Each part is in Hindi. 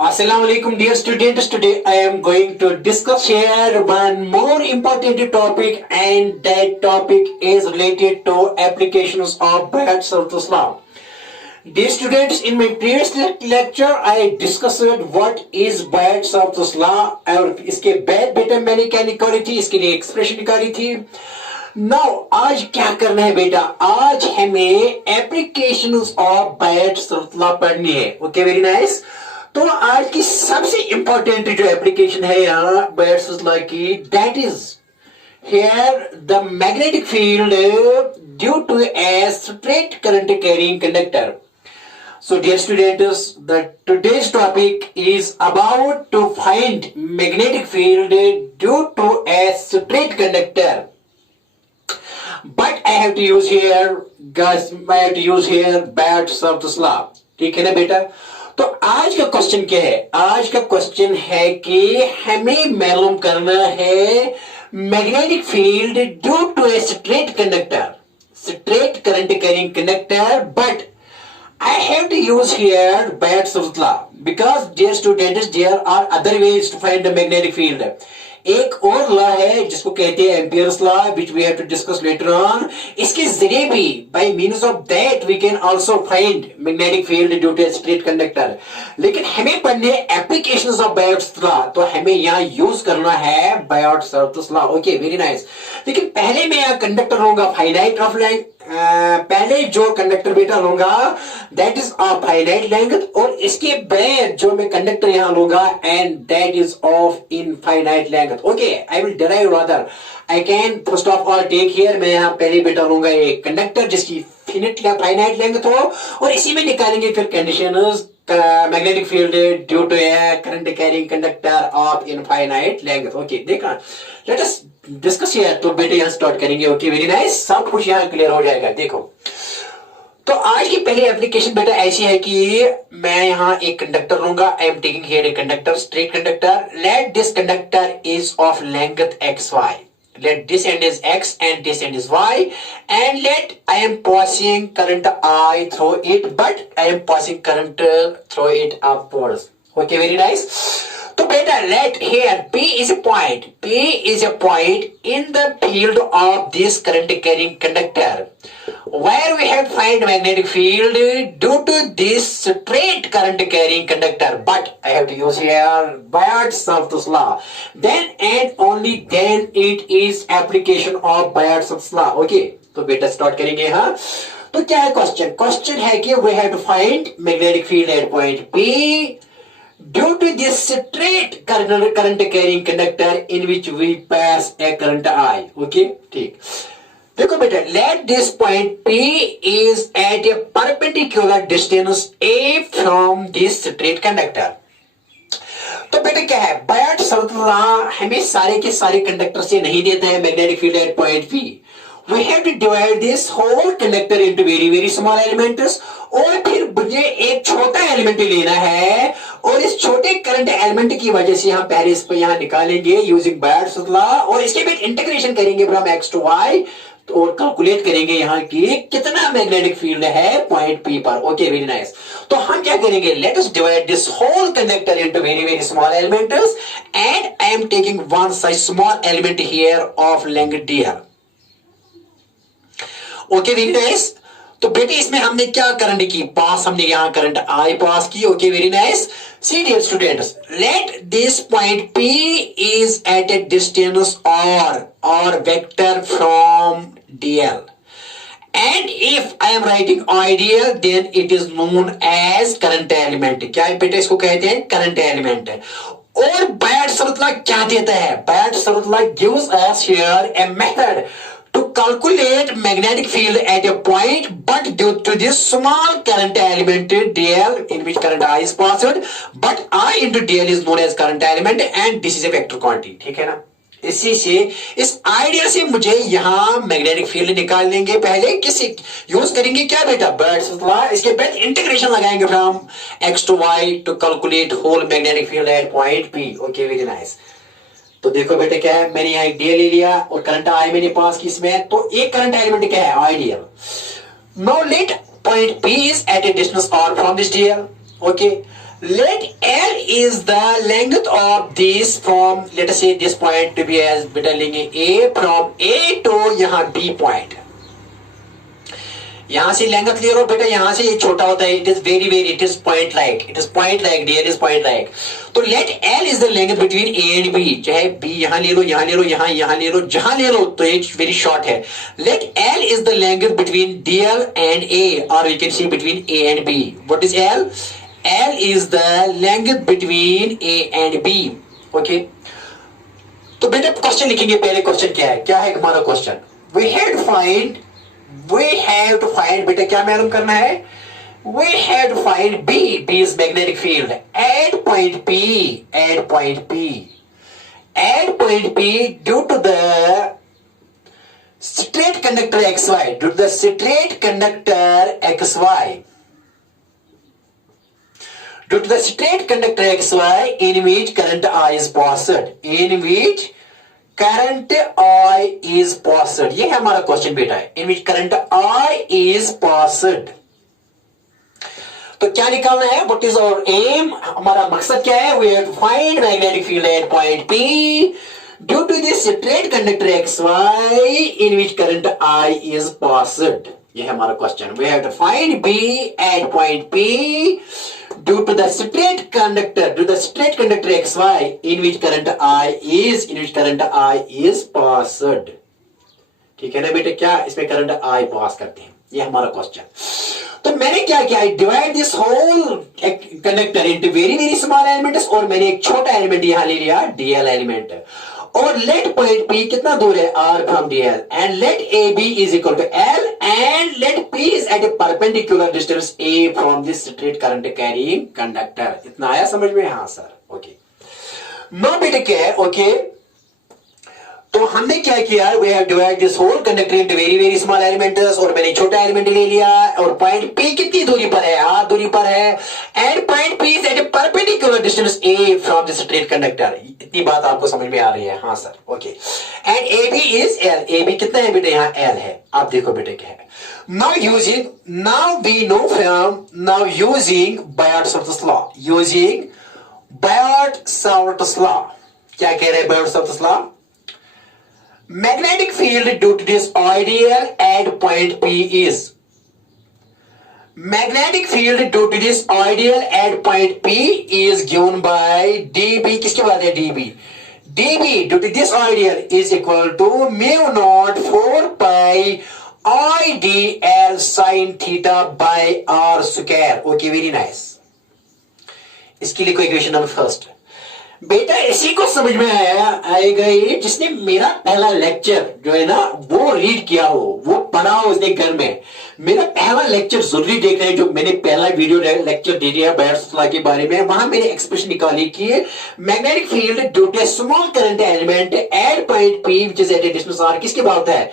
Assalamu alaikum dear students. Today I am going to discuss here one more important topic, and that topic is related to applications of Bayat Sartus law. Dear students, in my previous lecture I discussed what is Bayat Sartus law और इसके बाद बेटा मैंने क्या निकाली थी, इसके लिए एक्सप्रेशन निकाली थी. नाउ आज क्या करना है बेटा, आज हमें एप्लीकेशंस ऑफ बायट शर्त लॉ पढ़नी है. Okay, very nice. तो आज की सबसे इंपॉर्टेंट जो एप्लीकेशन है यहाँ बायट शर्त लॉ की, that is here the magnetic field due to a straight current carrying conductor. So dear students, the today's topic is about to find magnetic field due to a straight conductor. But I have to use here, guys, I have to use here Bayes Sartus law. ठीक है ना बेटा. तो आज का क्वेश्चन क्या है, आज का क्वेश्चन है कि हमें मालूम करना है magnetic field due to a straight conductor, straight current carrying conductor. But I have to use here Bayes Sartus law because dear students, there are other ways to find the magnetic field. एक और लॉ है जिसको कहते हैं Ampere's law, which we have to discuss later on. इसके जरिए भी by means of that we can also find magnetic field due to a straight conductor. लेकिन हमें पढ़ने applications of Bayes law, तो हमें यहाँ यूज करना है Bayes Sartus law. Okay, very nice. लेकिन पहले मैं यहाँ कंडक्टर लूंगा फाइनाइट ऑफ लेंथ. पहले जो कंडक्टर बेटा लूंगा that is of finite length, और इसके बाद जो मैं कंडक्टर यहां लूंगा and that is of infinite length. Okay, I will derive rather I can first of all take here, मैं यहां पहले बेटा लूंगा एक कंडक्टर जिसकी फाइनाइट लेंथ हो, और इसी में निकालेंगे फिर conditions magnetic field due to a current carrying conductor of infinite length. Okay, देखना, लेट अस डिस्कस हियर. तो बेटे यहां स्टार्ट करेंगे. Okay, very nice. सब कुछ यहां क्लियर हो जाएगा. देखो, तो आज की पहली एप्लीकेशन बेटा ऐसी है कि मैं यहां एक कंडक्टर लूंगा. I am taking here a conductor, straight conductor. Let this conductor is of length X Y. Let this end is x and this end is y, and let I am passing current I through it, but I am passing current through it upwards. Okay, very nice. So beta, let here P is a point. P is a point in the field of this current carrying conductor, where we have to find magnetic field due to this straight current carrying conductor. But I have to use here Bayes Sartus law. Then and only then it is application of Bayes Sartus law. Okay, तो बेटा स्टार्ट करेंगे. हाँ, तो क्या है क्वेश्चन? क्वेश्चन है कि we have to find magnetic field at point P due to this straight current carrying conductor in which we pass a current I. Okay, ठीक. देखो बेटा, let this point P is at a perpendicular distance A from this straight conductor. तो बेटा क्या है, बायट शर्त लॉ हमें सारे के सारे कंडक्टर से नहीं देता है magnetic field at point P. We have to divide this whole conductor into very small elements, और फिर मुझे एक छोटा एलिमेंट लेना है, और इस छोटे करंट एलिमेंट की वजह से हम पहले इसको यहाँ निकालेंगे यूजिंग बायट शर्त लॉ, और इसके बाद इंटीग्रेशन करेंगे फ्रॉम x टू y, और कैलकुलेट करेंगे यहाँ की कितना मैग्नेटिक फील्ड है पॉइंट P पर. Okay, very nice. तो हम क्या करेंगे, let us divide this whole conductor into very small elements, and I am taking one such small element here of length dl. Okay, very nice. तो बेटे इसमें हमने क्या करंट की पास, हमने यहाँ करंट I पास की. Okay, very nice. See dear students, let this point P is at a distance or vector from dl, and if I am writing ideal then it is known as current element. क्या है बेटे, इसको कहते हैं करंट एलिमेंट. और बायट शर्त लॉ क्या देता है, बायट Savart law gives us here a method to calculate magnetic field at a point, but due to this small current element dl in which current I is passed, but I into dl is known as current element, and this is a vector quantity. ठीक है ना. इसी से, इस आइडिया से मुझे यहाँ मैग्नेटिक फील्ड निकाल लेंगे. पहले किसी यूज करेंगे क्या बेटा, बायट शर्त लॉ. इसके बाद इंटीग्रेशन लगाएंगे from x to y to calculate whole magnetic field at point P. Okay, very nice. तो देखो बेटे क्या है, मैंने यहाँ डीएल ले लिया और करंट आई मैंने पास की इसमें, तो एक करंट एलिमेंट क्या है, ideal. Now let point P is at a distance r from this dl. Okay, let L is the length of this from, let us say this point to be as, बेटा लेंगे A from A to यहाँ B point. यहां से लेंथ क्लियर हो बेटा, यहां से ये छोटा होता है, it is very very, it is point like, it is point like, dear is point like. तो let L is the length between A and B, चाहे बी यहां ले लो, यहां ले लो, यहां ले लो, जहां ले लो, तो ये वेरी शॉर्ट है. Let L is the length between D L and A, और you can see between A and B. What is L? L is the length between A and B. Okay, तो बेटा क्वेश्चन लिखेंगे. पहले क्वेश्चन क्या है हमारा question? We have to find बेटा, क्या मालूम करना है? We have to find B. B is magnetic field at point P. At point P. At point P, due to the straight conductor XY. Due to the straight conductor XY. Due to the straight conductor XY, in which current I is passed. In which current I is passed. ये है हमारा क्वेश्चन बेटा है. In which current I is passed. तो क्या निकालना है? What is our aim? हमारा मकसद क्या है? We have to find magnetic field at point P due to this straight conductor XY in which current I is passed. ये है हमारा question. We have to find B at point P due to the straight conductor XY in which current I is passed. ठीक है ना बेटे? क्या इसमें करंट I पास करते हैं? ये हमारा क्वेश्चन. तो मैंने क्या किया? Divide this whole conductor into very very small elements, और मैंने एक छोटा एलिमेंट यहां ले लिया, डीएल एलिमेंट. और लेट पॉइंट P कितना दूर है? R from DL, and let AB is equal to L, and let P is at a perpendicular distance A from this straight current carrying conductor. इतना आया समझ में? हाँ सर. ओके, नो बेटे क्या है? ओके, तो हमने क्या किया? We have divide this whole conductor into very very small elements, और मैंने छोटा एलिमेंट ले लिया, और पॉइंट P कितनी दूरी पर है? R दूरी पर है, and point P is at a perpendicular distance A from this straight conductor. इतनी बात आपको समझ में आ रही है? हाँ sir. Okay, and AB is L. AB कितना है बेटे? यहाँ L है. आप देखो बेटे क्या है. Now we know from using Biot-Savart's law. Using Biot-Savart's law. क्या कह रहे हैं Biot-Savart's law? Magnetic field due to this ideal at point P is. Magnetic field due to this ideal at point P is given by dB. किसके बाद है? dB. dB due to this ideal is equal to mu naught 4 pi IDL sin theta by R square. Okay, very nice. इसके लिए कोई इक्वेशन नंबर फर्स्ट बेटा, इसी को समझ में आएगा ये जिसने मेरा पहला लेक्चर जो है ना वो रीड किया हो, वो पढ़ा हो उसने घर में. मेरा पहला लेक्चर जरूरी देखना है, जो मैंने पहला वीडियो लेक्चर दे दिया बायोट्स लॉ के बारे में. वहां मैंने एक्सप्रेशन निकाली कि magnetic field due to small current element at point P which is at a distance R किसके बाद होता है?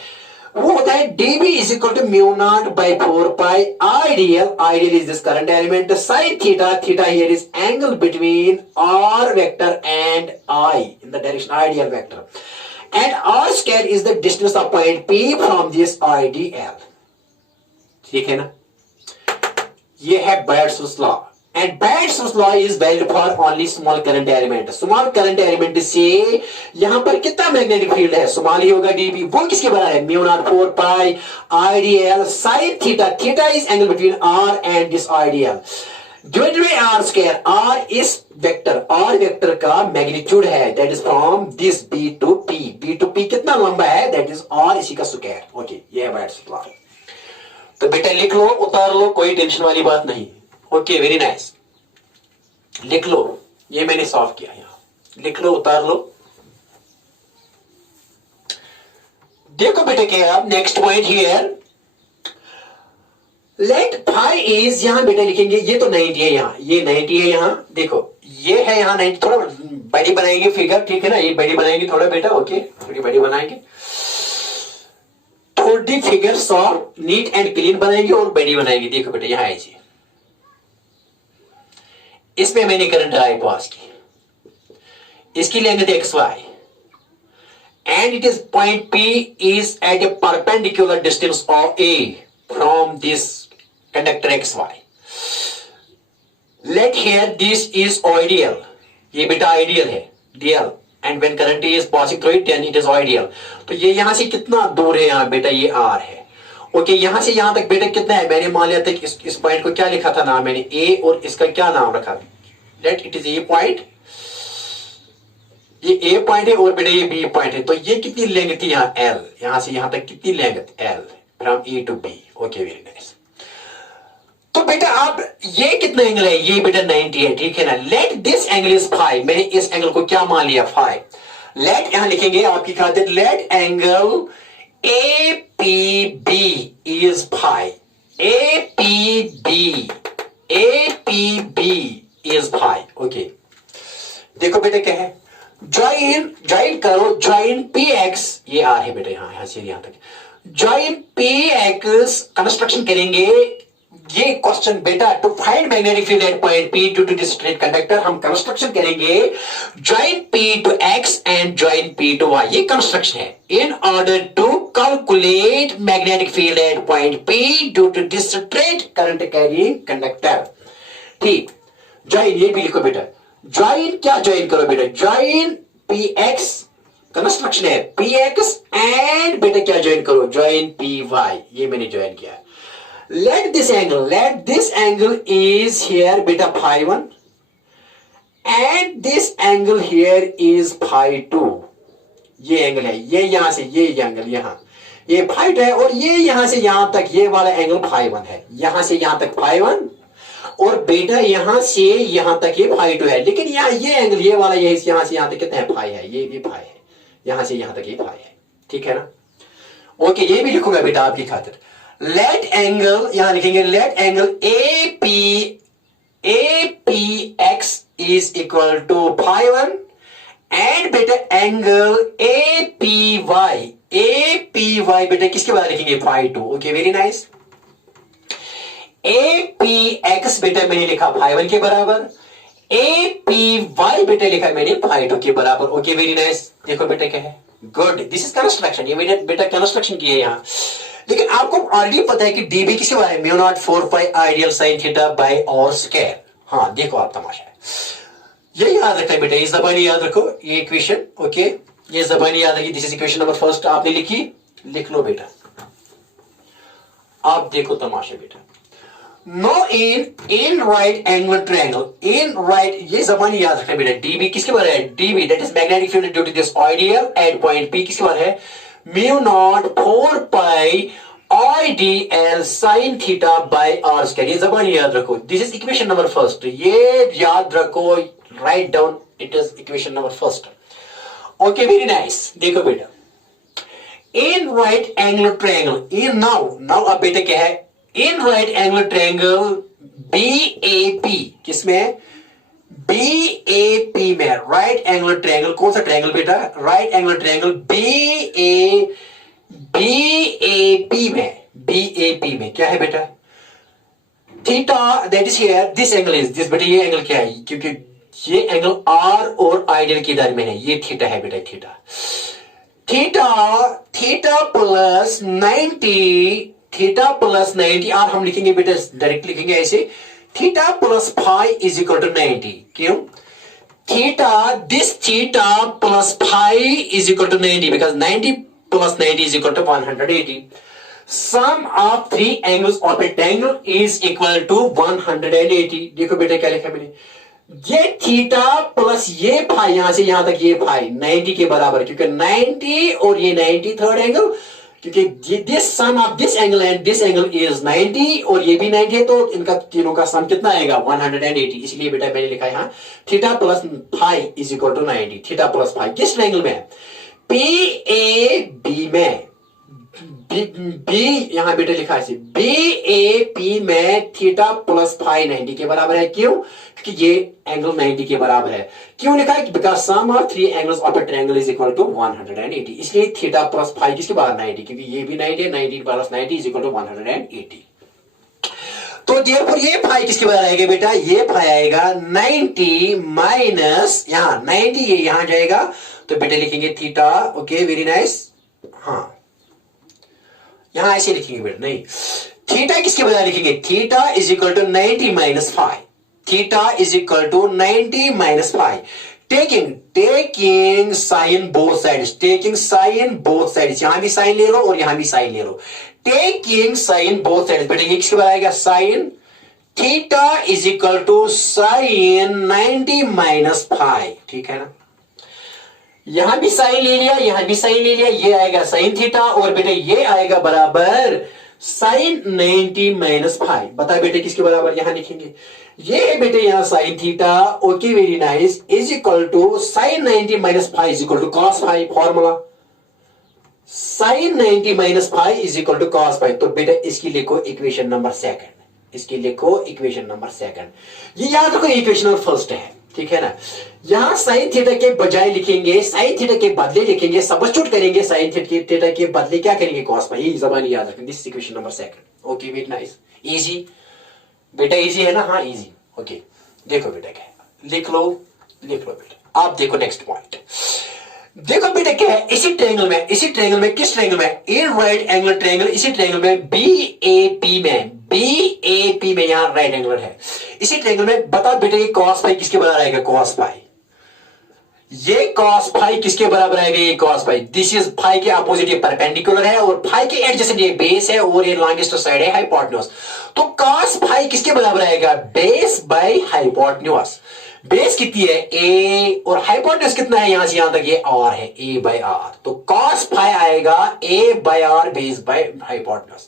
वो होता है dB is equal to mu naught by 4 pi IDL. IDL is this current element. Sin theta, theta here is angle between R vector and I in the direction IDL vector. And R square is the distance of point P from this IDL. ठीक है ना? ये है Biot-Savart's law. And Biot-Savart's law is valid for only small current element. Small current element से यहां पर कितना मैग्नेटिक फील्ड है? स्मॉल ही होगा dB. वो किसके बराबर है? Mu nought 4 pi IDL sin theta. Theta is angle between R and this IDL. Divided by R square. R इस वेक्टर, R वेक्टर का मैग्नीट्यूड है, that is from this B to P. B to P कितना लंबा है? दैट इज R इसी का स्क्वायर. ओके, ये है Biot-Savart's law. तो बेटा लिख लो, उतार लो, कोई टेंशन वाली बात नहीं. Okay, very nice. लिख लो, ये मैंने सॉल्व किया. यहां लिख लो, उतार लो. देखो बेटे क्या आप next point here. Let phi is, यहां बेटा लिखेंगे, ये तो 90 है, यहां ये 90 है. यहां देखो ये है, यहां 90. थोड़ा बड़ी बनाएंगे फिगर, ठीक है ना? ये बड़ी बनाएंगे थोड़ा बेटा. ओके, थोड़ी बड़ी बनाएंगे, थोड़ी figure soft neat and clean बनाएंगे और बड़ी बनाएंगे. देखो बेटा यहां है जी, इसमें मैंने करंट आई पास की, इसकी length XY, and it is point P is at a perpendicular distance of A from this conductor XY. Let here this is I dl, ये बेटा आइडियल है dl, and when current is passing through it then it is I dl. तो ये यहां से कितना दूर है यहाँ बेटा, ये आर है। ओके यहां से यहां तक बेटा कितना है, मैंने मान लिया था कि इस पॉइंट को क्या लिखा था नाम, मैंने ए और इसका क्या नाम रखा, let it is a point, ये ए पॉइंट है और बेटा ये बी पॉइंट है। तो ये कितनी लेंथ थी यहाँ एल, यहां से यहां तक कितनी length L from A to B. Okay very nice. तो बेटा आप ये कितना एंगल है, ये बेटा 90 है, ठीक है ना। Let this angle is five, मैंने इस एंगल को क्या मान लिया 5। लेट यहां लिखेंगे आपकी खातिर, let angle A P B is 5, A P B is 5। Okay देखो बेटा क्या है, ज्वाइन करो, ज्वाइन पी एक्स, ये आर है बेटा यहां से यहां तक, ज्वाइन पी एक्स कंस्ट्रक्शन करेंगे। ये क्वेश्चन बेटा to find magnetic field at point P to this straight conductor, हम कंस्ट्रक्शन करेंगे join P to X and join P to Y, ये कंस्ट्रक्शन है in order to calculate magnetic field at point P due to this straight current carrying conductor. ठीक, ज्वाइन ये भी लिखो बेटा, ज्वाइन क्या ज्वाइन करो बेटा, ज्वाइन पी एक्स कंस्ट्रक्शन है पी एक्स एंड बेटा क्या ज्वाइन करो, ज्वाइन पी वाई, ये मैंने ज्वाइन किया। let this angle is here beta phi 1 and this angle here is phi 2, ये एंगल है, ये यहां से ये एंगल यहां ये phi 2 है, और ये यहां से यहां तक ये वाला एंगल phi 1 है, यहां से यहां तक phi 1 और बेटा यहां से यहां तक ये phi 2 है। लेकिन यहां ये एंगल ये वाला ये यहां से यहां तक कितना है phi है, ये phi है, यहां से यहां तक ये phi है, ठीक है ना। ओके ये भी लिखूंगा बेटा आपकी खातिर। लेट एंगल यहां लिखेंगे, let angle A P X is equal to phi 1 and बेटा एंगल ए पी वाई बेटा किसके बाद लिखेंगे phi 2। Okay very nice. A P X बेटा मैंने लिखा phi 1 के बराबर, ए पी वाई बेटा लिखा मैंने phi 2 के बराबर। Okay very nice. देखो बेटा क्या है, गुड, दिस इज कंस्ट्रक्शन, ये मैंने बेटा कंस्ट्रक्शन किया है यहां। लेकिन आपको ऑलरेडी पता है कि डीबी किसके बारे में, mu nought 4 pi I dl sine theta bye और स्क्वायर। हाँ देखो आप तमाशा है, ये याद रखना बेटा, ये जबानी याद रखो, ये इक्वेशन। ओके ये जबानी याद रखी, this is equation number first आपने लिखी, लिख लो बेटा। आप देखो तमाशा बेटा, no in right angle triangle, in right, ये जबानी याद रखना बेटा। डीबी किसके बारे है, dB that is magnetic field due to this I dl at point P, किसके बारे है, mu nought 4 pi I dl sine theta by r square, ये जबानी याद रखो। This is equation number first, ये याद रखो, right down, it is equation number first. Okay very nice. देखो बेटा, इन right angle triangle, in now अब बेटा क्या है, इन राइट एंगल ट्रायंगल बीएपी, किसमें, बीएपी में, राइट एंगल ट्रायंगल, कौन सा ट्रायंगल बेटा, राइट एंगल ट्रायंगल बीएपी में क्या है बेटा, theta that is here, this angle is this बेटा, ये एंगल क्या है, क्योंकि ये एंगल आर और आइडियल के दरमियान है, ये थीटा है बेटा, थीटा प्लस 90, थीटा प्लस 90, और हम लिखेंगे बेटा डायरेक्ट लिखेंगे ऐसे, theta plus phi is equal to 90। क्यों, theta, this theta plus phi is equal to 90 because 90 plus 90 is equal to 180। Sum of three angles of a triangle is equal to 180। देखो बेटा क्या लिखा मैंने, ये थीटा प्लस ये फाई, यहां से यहां तक ये फाई 90 के बराबर, क्योंकि 90 और ये 90 थर्ड एंगल, क्योंकि this sum of this angle and this angle is 90 और ये भी 90 है, तो इनका तीनों का सम कितना आएगा 180। इसलिए बेटा मैंने लिखा है यहां theta plus phi is equal to 90, theta plus phi किस ट्रायंगल में, पी ए बी में, बी यहां बेटा लिखा है बी ए पी में थीटा प्लस फाई 90 के बराबर है। क्यों, क्योंकि ये एंगल 90 के बराबर है। क्यों लिखा है, because sum of three angles of a triangle is equal to 180, इसलिए थीटा प्लस फाई किसके बराबर 90, क्योंकि ये भी 90 है, 90 प्लस 90 इज इक्वल टू 180। तो देयरफॉर ये फाई किसके बराबर आएगा बेटा, ये फाई आएगा 90 माइनस यहां 90, ये यहां जाएगा, तो बेटा लिखेंगे थीटा। Okay very nice. हाँ यहां ऐसे लिखेंगे बेटा, नहीं, थीटा किसके बजाय लिखेंगे, theta is equal to 90 minus phi, theta is equal to 90 minus phi. Taking sine both sides, taking sine both sides, यहां भी साइन ले लो और यहां भी साइन ले लो। टेकिंग साइन बोथ साइड्स, बेटा ये किसके बराबर आएगा, sine theta is equal to sine 90 minus phi, ठीक है ना। यहां भी साइन ले लिया, यहां भी साइन ले लिया, ये आएगा साइन थीटा और बेटे ये आएगा बराबर साइन 90 माइनस फाइव। बता बेटे किसके बराबर, यहां लिखेंगे ये है बेटे यहां sine theta, okay very nice, is equal to sine 90 minus phi is equal to cos phi. Formula sine 90 minus phi is equal to cos phi. तो बेटा इसकी लिखो इक्वेशन नंबर सेकंड, इसकी लिखो इक्वेशन नंबर सेकंड। ये याद रखो इक्वेशन नंबर फर्स्ट है, ठीक है ना। यहां साइन थीटा के बजाय लिखेंगे, साइन थीटा के बदले लिखेंगे, सब्स्टिट्यूट करेंगे, साइन थीटा के बदले क्या करेंगे, कॉस फाइव। ये जबान याद रखें, this equation number second, okay very nice, easy बेटा, इजी है ना, हाँ इजी, ओके। देखो बेटा क्या है, लिख लो बेटा। आप देखो नेक्स्ट पॉइंट, देखो बेटा क्या है, इसी ट्रायंगल में किस ट्रायंगल में, इन राइट एंगल ट्रायंगल, इसी ट्रायंगल में बीएपी में यहां राइट एंगल है, इसी ट्रायंगल में बता बेटा ये cos फाई किसके बराबर आएगा, cos फाई। ये cos फाई किसके बराबर आएगा, ये cos phi. This is phi के अपोजिट, ये परपेंडिकुलर है और फाई के एडजेसेंट ये बेस है और ये लॉन्गेस्ट साइड है हाइपोटेन्यूज। तो cos फाई किसके बराबर आएगा, बेस बाय हाइपोटेन्यूज। बेस कितनी है a और हाइपोटेन्यूज कितना है, यहां से यहां तक ये r है, a बाय r। तो cos फाई आएगा a by r base by hypotenuse.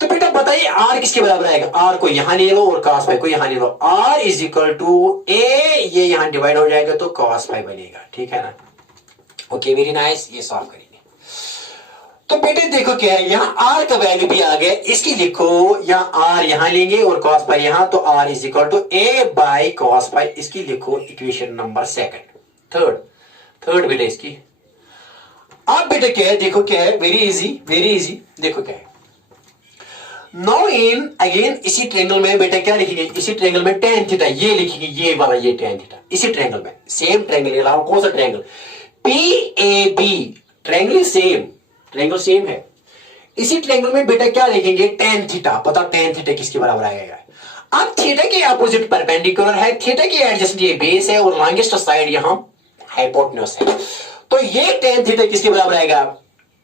तो बेटा बताइए r किसके बराबर आएगा, r को यहां ले लो और cos फाई को यहां ले लो, r is equal to a, ये यहां डिवाइड हो जाएगा तो cos फाई बनेगा, ठीक है ना। ओके वेरी नाइस, ये सॉल्व करेंगे। तो बेटे देखो क्या है, यहां r का वैल्यू भी आ गया, इसकी लिखो, यहां r यहां लेंगे और cos फाई यहां, तो r is equal to a by cos phi, इसकी लिखो इक्वेशन नंबर सेकंड। थर्ड बेटे इसकी। अब बेटे क्या है, देखो क्या है, वेरी इजी, देखो क्या है। नाउ इन अगेन इसी ट्रायंगल में बेटा क्या लिखेंगे, इसी ट्रायंगल में tan थीटा ये लिखेंगे, ये वाला ये tan थीटा, इसी ट्रायंगल में सेम ट्रायंगल ले रहा हूं, कौन सा ट्रायंगल, PAB, ट्रायंगल सेम है। इसी ट्रायंगल में बेटा क्या लिखेंगे, tan थीटा। पता tan थीटा किसके बराबर आएगा, अब थीटा के अपोजिट परपेंडिकुलर है, थीटा के एडजेसेंट ये बेस है और लॉन्गेस्ट साइड यहां हाइपोटेन्यूज है। तो ये tan थीटा किसके बराबर आएगा,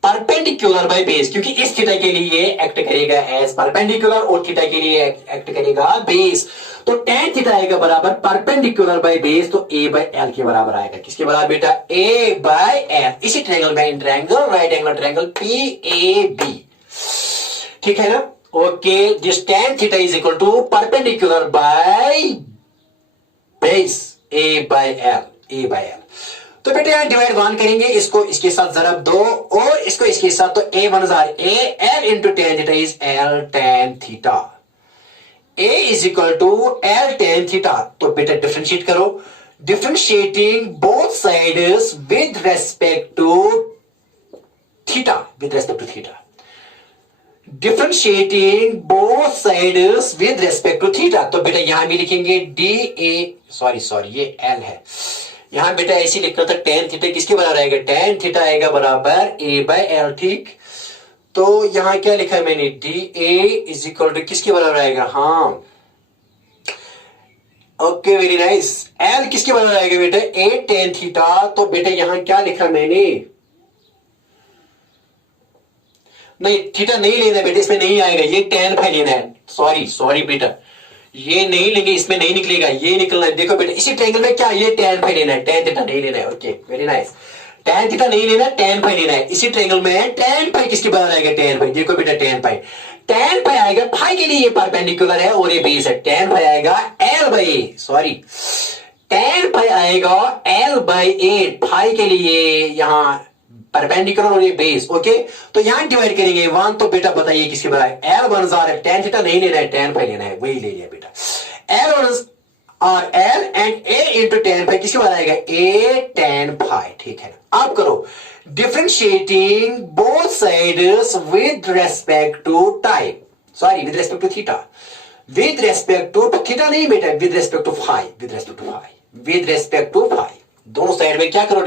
परपेंडिकुलर बाय बेस, क्योंकि इस थीटा के लिए एक्ट करेगा एज परपेंडिकुलर और थीटा के लिए एक्ट करेगा बेस। तो tan थीटा आएगा बराबर परपेंडिकुलर बाय बेस, तो a बाय l के बराबर आएगा। किसके बराबर बेटा, a बाय l। इसी ट्रायंगल में, in triangle right angle triangle PAB, ठीक है ना। Okay, this tan theta is equal to perpendicular by base a by l। तो बेटे यहां डिवाइड 1 करेंगे, इसको इसके साथ जरब 2 और इसको इसके साथ, तो a 1 a l into tan theta is l tan theta, a is equal to l tan theta. तो बेटा डिफरेंशिएट करो, differentiating both sides with respect to theta, differentiating both sides with respect to theta. तो बेटा यहां भी लिखेंगे ये l है, यहां बेटा ऐसे लिखना था, tan थीटा किसके बराबर आएगा, tan थीटा आएगा बराबर a बाय l, ठीक। तो यहां क्या लिखा है मैंने, dA इज इक्वल टू किसके बराबर आएगा, हाँ ओके वेरी नाइस, l किसके बराबर आएगा बेटा, a tan थीटा। तो बेटा यहां क्या लिखा मैंने, नहीं थीटा नहीं लेना बेटा, इसमें नहीं आएगा, ये tan फाई लेना है, सॉरी बेटा, ये नहीं लेंगे, इसमें नहीं निकलेगा, ये निकलना है। देखो बेटा इसी ट्रायंगल में क्या, ये tan फाई लेना है, tan थीटा नहीं लेना है, okay very nice, tan theta नहीं लेना, tan फाई लेना है। इसी ट्रायंगल में tan फाई किसके बराबर आएगा, tan फाई। देखो बेटा tan फाई आएगा, फाई के लिए ये परपेंडिकुलर है और ये बेस है, tan फाई आएगा l by a, tan phi आएगा l बाई a, फाई के लिए यहां परपेंडिकुलर और ये बेस, ओके। तो यहां डिवाइड करेंगे 1, तो बेटा बताइए किसके बराबर, l 1 है, tan थीटा नहीं लेना है, tan फाई लेना है, वही ले लिया बेटा, l 1 और l and a into tan phi किसके बराबर आएगा, a tan फाई, ठीक है ना। अब करो differentiating both sides with respect to type, with respect to theta, with respect to theta नहीं बेटा, विद रेस्पेक्ट टू फाई, दोनों साइड में क्या करो,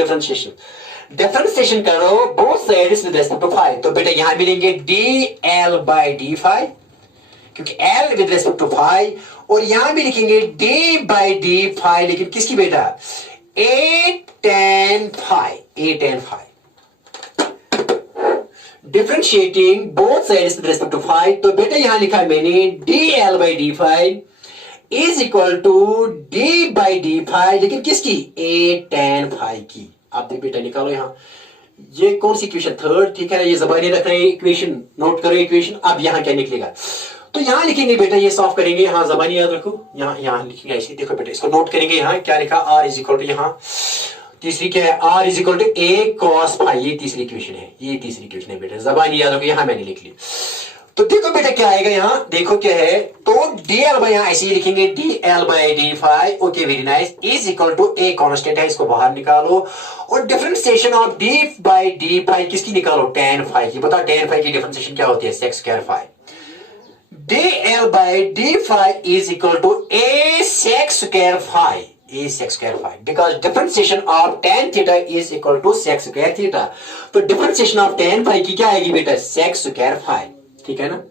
डिफरेंशिएशन करो both sides with respect to phi. तो बेटा यहां मिलेंगे dl बाय d फाई, क्योंकि L with respect to phi, और यहां भी लिखेंगे D बाई डी फाई, लेकिन किसकी बेटा, A tan phi, A tan phi. Differentiating both sides with respect to phi, तो बेटा यहां लिखा है मैंने DL by D phi is equal to D by D phi, लेकिन किसकी, A tan फाई की। आप देख बेटा निकालो यहां, ये कौन सी इक्वेशन, थर्ड, ठीक है ना, ये जबानी रख रहे हैं इक्वेशन, नोट करो इक्वेशन। अब यहां क्या निकलेगा, तो यहां लिखेंगे बेटा, ये सॉल्व करेंगे, यहां जबानी याद रखो, यहां लिखेंगे ऐसे, देखो बेटा इसको नोट करेंगे, यहां क्या लिखा, R इज इक्वल टू, यहां तीसरी क्या है, R is equal to A cos phi, ये तीसरी इक्वेशन है, ये तीसरी इक्वेशन है बेटा, जबानी याद रखो, यहां मैंने लिख ली। तो देखो बेटा क्या आएगा, यहां देखो क्या है, तो DL बाई, यहां ऐसे ही लिखेंगे DL by D phi, okay very nice, is equal to A constant है, इसको बाहर निकालो, और differentiation of D by D phi किसकी निकालो, tan फाई की। बताओ tan फाई की डिफरेंशिएशन क्या होती है, sec square phi. DL by D phi is equal to A sec square phi, A sec square phi, because differentiation of tan theta is equal to sec square theta. तो डिफरेंशिएशन ऑफ tan फाई की क्या आएगी बेटा, sec स्क्वायर फाई, ठीक है ना,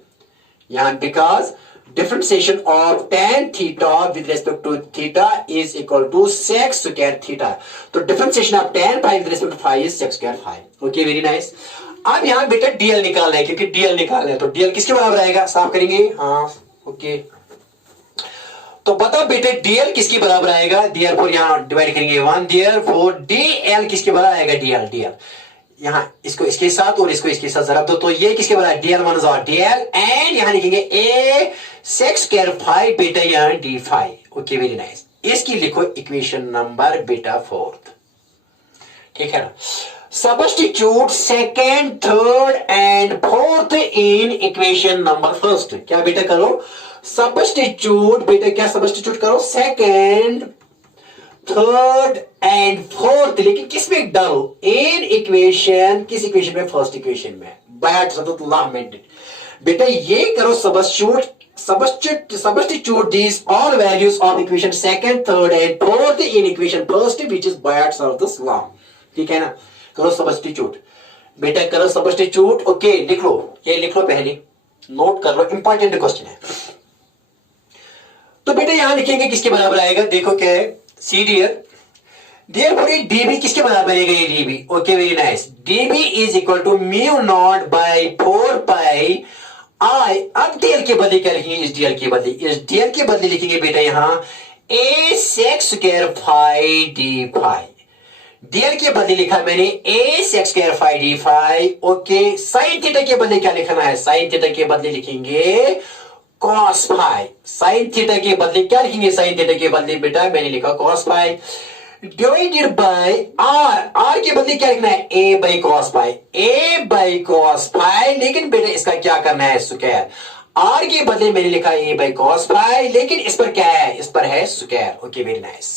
यहां because differentiation of tan theta with respect to theta is equal to sec square theta. तो differentiation of tan phi with respect to phi is sec square phi, okay very nice. अब यहां बेटा DL निकालना है, क्योंकि DL निकालना है, तो DL किसके बराबर आएगा, साफ करेंगे, हाँ ओके। तो बताओ बेटे DL किसके बराबर आएगा, therefore यहां डिवाइड करेंगे 1, therefore DL किसके बराबर आएगा, DL यहां इसको इसके साथ और इसको इसके साथ जरा तो ये किसके बराबर, DL1 और DL, एंड यहां लिखेंगे A sec स्क्वायर फाई, बेटा यहां D phi, okay very nice. इसकी लिखो इक्वेशन नंबर बेटा 4, ठीक है ना। Substitute second, third and fourth in equation number first। क्या बेटा करो, substitute, बेटा क्या substitute करो, second, third and fourth, लेकिन किस में डालो, in equation, किस equation में, first equation में, but lamented। बेटा ये करो substitute these all values of equation second, third and fourth in equation first, which is Bayes of law, ठीक है ना। करो सब्स्टिट्यूट, बेटा करो सब्स्टिट्यूट, ओके लिख लो, ये लिख लो पहले, नोट कर लो, इंपॉर्टेंट क्वेश्चन है। तो बेटा यहां लिखेंगे किसके बराबर आएगा, देखो क्या है, सी देयरफॉर dB किसके बराबर आएगा, ये dB, okay very nice. dB is equal to mu not by 4 pi I। अब DL के बदले क्या लिखेंगे, इस DL के बदले लिखेंगे बेटा यहां A sec square phi D phi. DL के बदले लिखा मैंने A sec square phi D phi, okay. Sine theta के बदले क्या लिखना है, साइन थीटा के बदले लिखेंगे cos फाई। साइन थीटा के बदले क्या लिखेंगे, साइन थीटा के बदले बेटा मैंने लिखा cos phi divided by R के बदले क्या लिखना है, A by cos phi, A by cos phi, लेकिन बेटा इसका क्या करना है, स्क्वायर। R के बदले मैंने लिखा A बाई cos फाई, लेकिन इस पर क्या है, इस पर है square, okay very nice.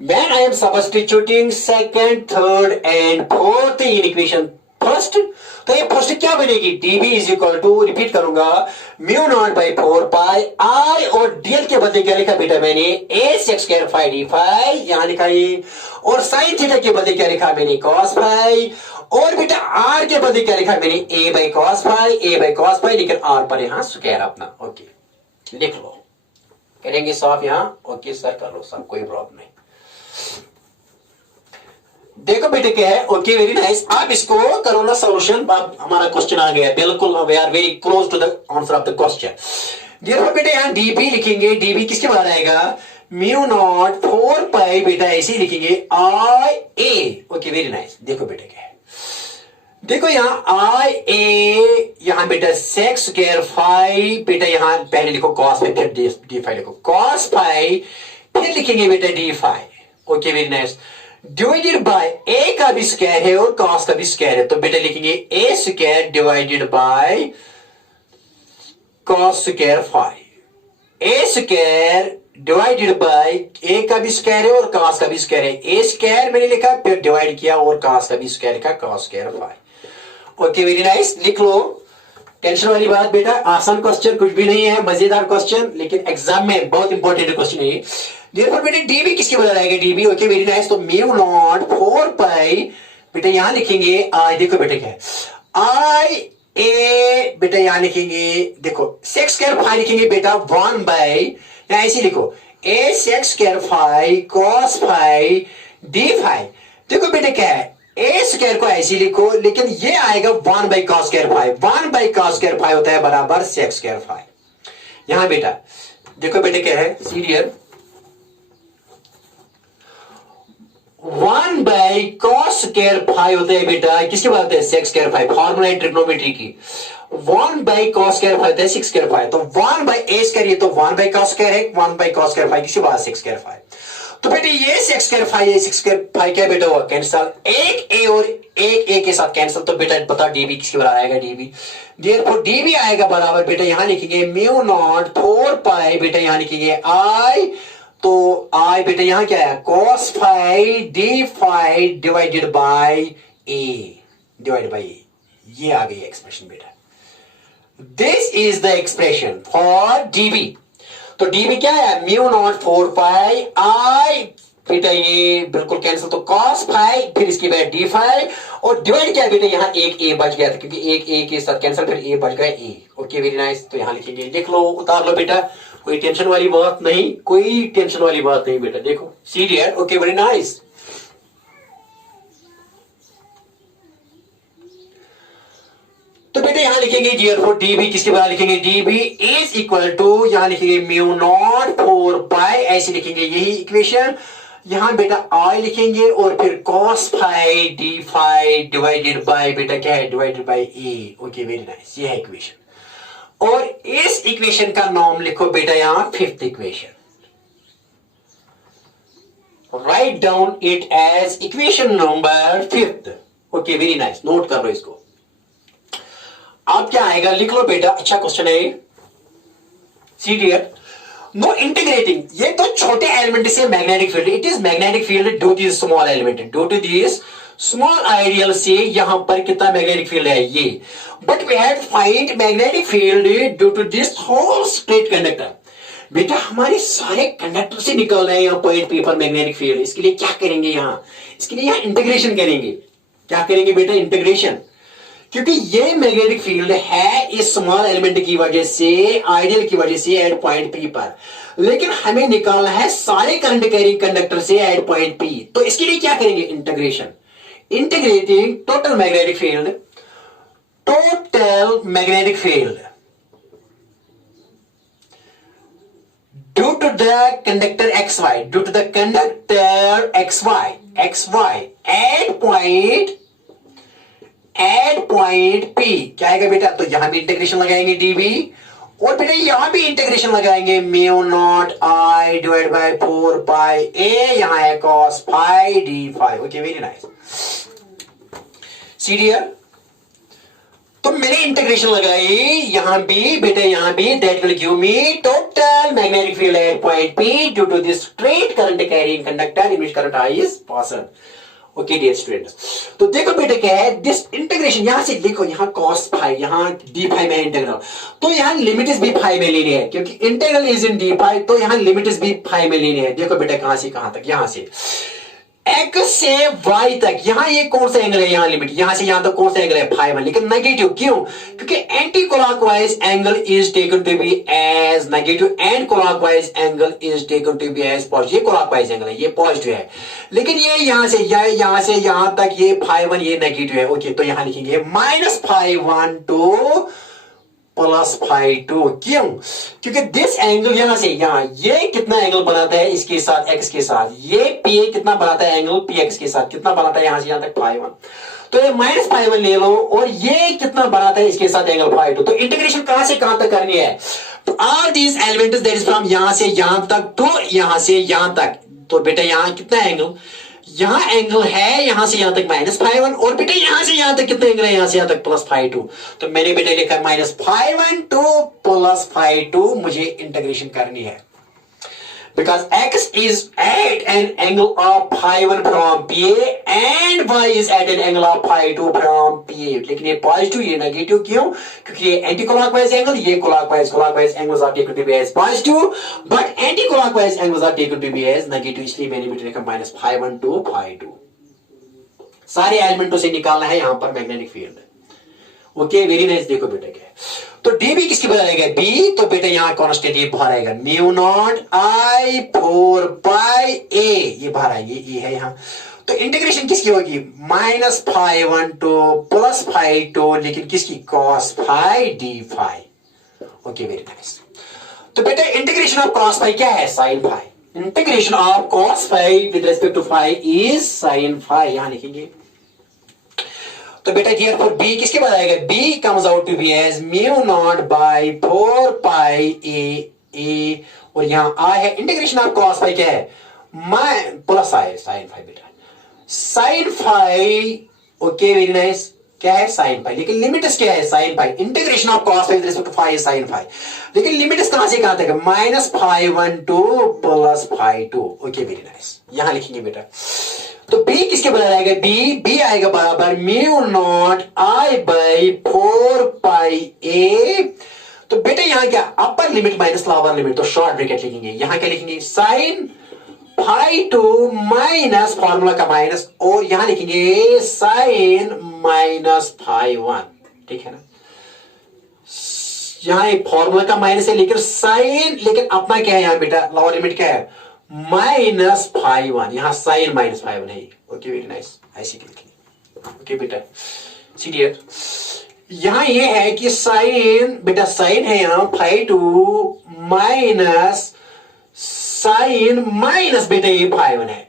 When I am substituting second, third and fourth in equation first, तो ये फर्स्ट क्या बनेगी, dB is equal to, repeat करूंगा, mu not by 4 pi I, और DL के बदले क्या लिखा बेटा मैंने, A sec square phi D phi, यहां लिखा ये, और साइन थीटा के बदले क्या लिखा मैंने, cos फाई, और बेटा R के बदले क्या लिखा मैंने, A बाई cos फाई, लेकिन R पर यहां स्क्वायर अपना, ओके लिख लो, करेंगे सॉल्व यहां, ओके सर कर लो सब, कोई प्रॉब्लम नहीं। देखो बेटे क्या है, ओके वेरी नाइस। आप इसको करो ना सॉल्यूशन, अब हमारा क्वेश्चन आ गया बिल्कुल, we are very close to the answer of the question. देखो बेटे यहां dB लिखेंगे, dB किसके बराबर आएगा, म्यू नॉट 4 पाई, बेटा ऐसे ही लिखेंगे I A, okay very nice. देखो बेटे क्या है, देखो यहां I A, यहां बेटा sec स्क्वायर फाई, बेटा यहां पहले लिखो cos में, फिर d फाई लिखो, cos फाई, फिर लिखेंगे बेटा d phi, okay very nice, divided by A का भी स्क्वायर है और cos का भी स्क्वायर है, तो बेटा लिखेंगे A square divided by cos square phi, A square divided by A का भी स्क्वायर है और cos का भी स्क्वायर है, A स्क्वायर मैंने लिखा, फिर डिवाइड किया और cos का भी स्क्वायर लिखा, cos square phi, okay very nice. लिख लो, टेंशन वाली बात बेटा, आसान क्वेश्चन कुछ भी नहीं है, मजेदार क्वेश्चन, लेकिन एग्जाम में बहुत इंपॉर्टेंट क्वेश्चन है ये। देयरफॉर बेटे dB किसके बराबर आएगा, dB, ओके वेरी नाइस। तो म्यू नॉट 4 पाई, बेटे यहां लिखेंगे I, देखो बेटे क्या है, I A बेटा यहां लिखेंगे, देखो सेक्स स्क्वायर फाई लिखेंगे बेटा 1 बाई, या ऐसे लिखो a sec square phi cos phi D phi. देखो बेटा क्या है, ए स्क्वायर को ऐसे लिखो, लेकिन ये आएगा 1 by cos square phi. 1 by cos square phi होता है बराबर सेक्स स्क्वायर फाई। यहां बेटा देखो बेटा क्या है, सीरियल 1 बाई कॉस स्क्वायर फाई होता है बेटा, किसके बात है, सेक्स स्क्वायर फाई, फॉर्मूला है ट्रिग्नोमेट्री की। 1 बाई कॉस स्क्वायर फाई होता है 6 स्क्वायर फाई, तो 1 बाई ए स्क्वायर, ये तो 1 बाई कॉस स्क्वायर है, 1 बाई कॉस स्क्वायर फाई किसके बाद 6 स्क्वायर फाई। तो बेटा ये 6 स्क्वायर फाई, 6 स्क्वायर फाई क्या बेटा हुआ, कैंसल, एक ए और एक ए के साथ कैंसल, तो बेटा बता डीबी किसके बराबर आएगा, डीबी। देयरफॉर डीबी आएगा बराबर बेटा, यहां लिखेंगे म्यू नॉट 4 पाई, बेटा यहां लिखेंगे आई, तो आई बेटा यहां क्या है, cos phi D phi divided by a, divided by a, ये आ गई एक्सप्रेशन बेटा। This is the expression for dB. तो डीबी क्या है, म्यू नॉट 4 पाई आई, बेटा ये बिल्कुल कैंसिल, तो कॉस फाई, फिर इसकी बाद डी फाई, और डिवाइड क्या है बेटा, यहां एक ए बच गया था, क्योंकि एक ए के साथ कैंसिल, फिर ए बच गया ए। ओके वेरी नाइस, तो यहां लिखेंगे, लिख लो, उतार लो बेटा, कोई टेंशन वाली बात नहीं, कोई टेंशन वाली बात नहीं बेटा, देखो सीरियल। Okay very nice. तो बेटा यहां लिखेंगे देयरफॉर डीबी किसके बराबर लिखेंगे, डीबी इज इक्वल टू, यहां लिखेंगे म्यू नॉट 4 पाई, ऐसे लिखेंगे, यही इक्वेशन। यहां बेटा आई लिखेंगे और फिर cos phi D phi divided by, बेटा क्या है, divided by A. Okay very nice, ये है इक्वेशन। और इस इक्वेशन का नाम लिखो बेटा यहां fifth equation, write down it as equation number fifth. Okay very nice, note कर लो इसको। अब क्या आएगा, लिख लो बेटा, अच्छा क्वेश्चन है। सी डियर, नो इंटीग्रेटिंग, ये तो छोटे एलिमेंट से magnetic field, it is magnetic field due to small element, due to this small I dl से यहां पर कितना मैग्नेटिक फील्ड है ये, but we have find magnetic field due to this whole straight conductor. बेटा हमारे सारे कंडक्टर से निकल रहे हैं यहाँ पॉइंट पी पर मैग्नेटिक फील्ड, इसके लिए क्या करेंगे, यहां इसके लिए यहां इंटीग्रेशन करेंगे। क्या करेंगे बेटा, इंटीग्रेशन, क्योंकि ये मैग्नेटिक फील्ड है इस स्मॉल एलिमेंट की वजह से, आइडियल की वजह से एट पॉइंट पी पर, लेकिन हमें निकालना है सारे करंट कैरिंग कंडक्टर से एट पॉइंट पी। तो इसके लिए क्या करेंगे, integration, integrating total magnetic field, total magnetic field due to the conductor XY, due to the conductor XY at point P, क्या आएगा बेटा, तो यहां भी इंटीग्रेशन लगाएंगे dB, और बेटा यहां भी इंटीग्रेशन लगाएंगे mu naught I divide by 4 pi A, यहां है cos phi D phi. Okay very nice. See dear, तो मैंने इंटीग्रेशन लगाई यहां भी बेटा, यहां भी, that will give me total magnetic field at point P due to this straight current carrying conductor in which current I is passing. Okay dear students, तो देखो बेटा क्या है, दिस इंटीग्रेशन, यहां से देखो, यहां cos फाई, यहां डी फाई में इंटीग्रल, तो यहां लिमिट इज भी फाई में लेनी है, क्योंकि integral is in D phi, तो यहां लिमिट इज भी फाई में लेनी है। देखो बेटा कहां से कहां तक, यहां से x से y तक, यहां ये कौन सा एंगल है, यहां लिमिट, यहां से यहां तक कौन सा एंगल है, फाई में, लेकिन नेगेटिव, क्यों, क्योंकि anti clockwise angle is taken to be as negative and clockwise angle is taken to be as positive. ये क्लॉकवाइज एंगल है, ये पॉजिटिव है, लेकिन ये यहां से यहां तक ये फाई 1 ये नेगेटिव है। ओके, तो यहां लिखेंगे minus phi 1 to plus phi 2, क्यों, क्योंकि दिस एंगल यहां से यहां, ये कितना एंगल बनाता है इसके साथ, x के साथ, ये पी कितना बनाता है एंगल px के साथ, कितना बनाता है यहां से यहां तक फाई 1, तो ये माइनस फाई 1 ले लो, और ये कितना बनाता है इसके साथ एंगल फाई 2। तो इंटीग्रेशन कहां से कहां तक करनी है, तो all these elements that is from यहां से यहां तक टू यहां से यहां तक, तो बेटा यहां कितना एंगल, यहां एंगल है यहां से यहां तक माइनस फाई 1, और बेटा यहां से यहां तक कितना एंगल है, यहां से यहां तक प्लस फाई 2। तो मैंने बेटा लिखा minus phi 1 to plus phi 2, मुझे इंटीग्रेशन करनी है, because x is at an angle of phi 1 from PA and y is at an angle of phi 2 from PA। लेकिन ये पॉजिटिव ये नेगेटिव, क्यों, क्योंकि ये एंटी क्लॉकवाइज एंगल, ये clockwise angles are taken to be as positive, but anti clockwise angles are taken to be as negative, इसलिए मैंने बेटा लिखा माइनस फाई 1 टू फाई 2। सारे एलिमेंटों से निकालना है यहां पर magnetic field. Okay very nice. देखो बेटा क्या है, तो डी बी किसके बराबर आएगा, बी, तो बेटा यहाँ कॉन्स्टेंट ये बाहर आएगा, म्यू नॉट आई 4 पाई ए, ये बाहर आएगी, ये है यहाँ। तो इंटीग्रेशन किसकी होगी, minus phi 1 to plus phi 2, लेकिन किसकी, cos phi D phi. Okay very nice. तो बेटा इंटीग्रेशन ऑफ कॉस फाई क्या है, sine phi. Integration of cos phi with respect to phi is sine phi, यहां लिखेंगे। तो बेटा therefore b किसके बाद आएगा, b comes out to be as mu naught by 4 pi a, और यहां a है, इंटीग्रेशन ऑफ cos फाई क्या है, प्लस i sin फाई, बेटा sin phi. Okay very nice, क्या है साइन फाई, लेकिन लिमिट्स क्या है, sine phi. Integration of cos phi with respect to phi sine phi, लेकिन लिमिट्स कहां से कहां तक है, minus phi 1 to plus phi 2। Okay very nice, यहां लिखेंगे बेटा। तो b किसके बराबर आएगा, b आएगा बराबर mu naught I by 4 pi a। तो बेटा यहां क्या, अपर लिमिट माइनस लोअर लिमिट, तो शॉर्ट ब्रैकेट लिखेंगे, यहां क्या लिखेंगे, साइन फाई 2 माइनस फॉर्मूला का माइनस, और यहां लिखेंगे साइन माइनस फाई 1, ठीक है ना। यहां एक फॉर्मूला का माइनस है, लेकिन साइन, लेकिन अपना क्या है यहां बेटा, लोअर लिमिट क्या है, माइनस फाई 1, यहां साइन माइनस फाई 1 है। ओके वेरी नाइस, ऐसे लिखेंगे। ओके बेटा सी डियर, यहां ये है कि साइन, बेटा साइन है यहां फाई 2 माइनस साइन माइनस, बेटा ये फाई 1 है।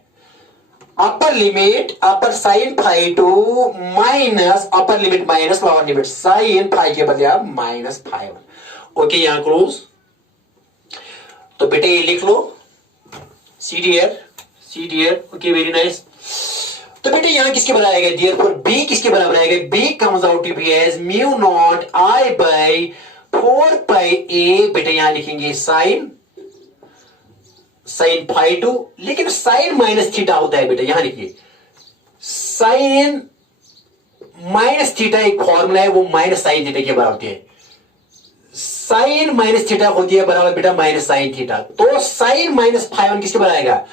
Upper limit, upper sine phi 2 minus upper limit minus lower limit, sine phi के बदले आप माइनस फाई 1। ओके यहां क्लोज। तो बेटा ये लिख लो see dear. Okay very nice. तो बेटा यहां किसके बराबर आएगा, therefore b किसके बराबर आएगा, b comes out to be as mu naught I by 4 pi a। बेटा यहां लिखेंगे साइन फाई 2, लेकिन साइन माइनस थीटा होता है बेटा, यहां लिखिए साइन माइनस थीटा, एक फॉर्मूला है वो माइनस साइन थीटा के बराबर होती है। साइन माइनस थीटा होती है बराबर बेटा माइनस साइन थीटा, तो साइन माइनस फाई 1 किसके बराबर आएगा,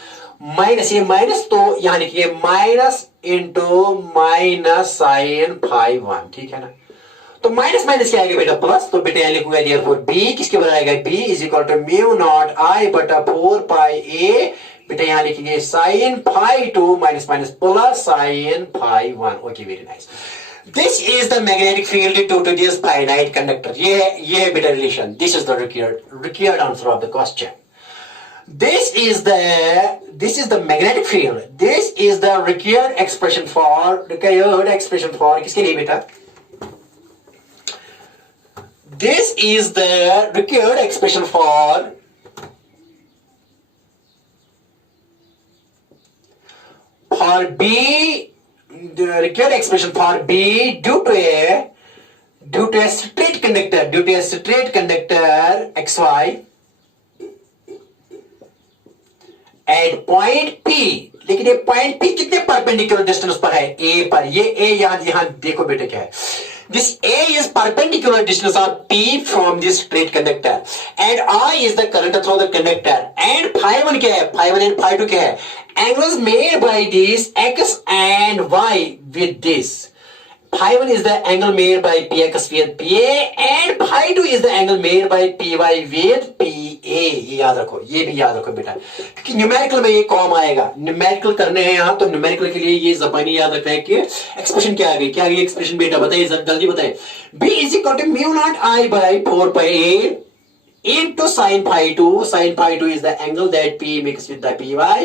माइनस, ये माइनस, तो यहां लिखिए minus into minus sine phi 1, ठीक है ना। तो माइनस माइनस क्या आएगा बेटा, प्लस, तो बेटा यहां लिखूंगा therefore b किसके बराबर आएगा, b is equal to mu naught I बटा 4 पाई a। बेटा यहां लिखेंगे sine phi 2 minus minus plus sine phi 1। Okay very nice. This is the magnetic field due to this finite conductor. ये है बेटा relation. This is the required answer of the question. This is the magnetic field. This is the required expression for किसके लिए बेटा? This is the required expression for B. The required expression for B due to a straight conductor XY at point P। लेकिन ये पॉइंट P कितने परपेंडिकुलर डिस्टेंस पर है, A पर। ये A यहां देखो बेटे क्या है, this A is perpendicular distance of P from this straight conductor and I is the current through the conductor and phi 1 क्या है, phi 1 and phi 2 क्या है, angles made by this X and Y with this। phi 1 is the angle made by PX with PA and phi 2 is the angle made by PY with PA। ये याद रखो, ये भी याद रखो बेटा, क्योंकि न्यूमेरिकल में ये कॉम आएगा। न्यूमेरिकल करने हैं यहां, तो न्यूमेरिकल के लिए ये ज़बानी याद रखना है कि एक्सप्रेशन क्या आ गई, क्या आ गई एक्सप्रेशन बेटा, बताइए जल्दी बताइए। B is equal to mu naught I by 4 pi a into sin phi 2। sin phi 2 is the angle that P makes with the PY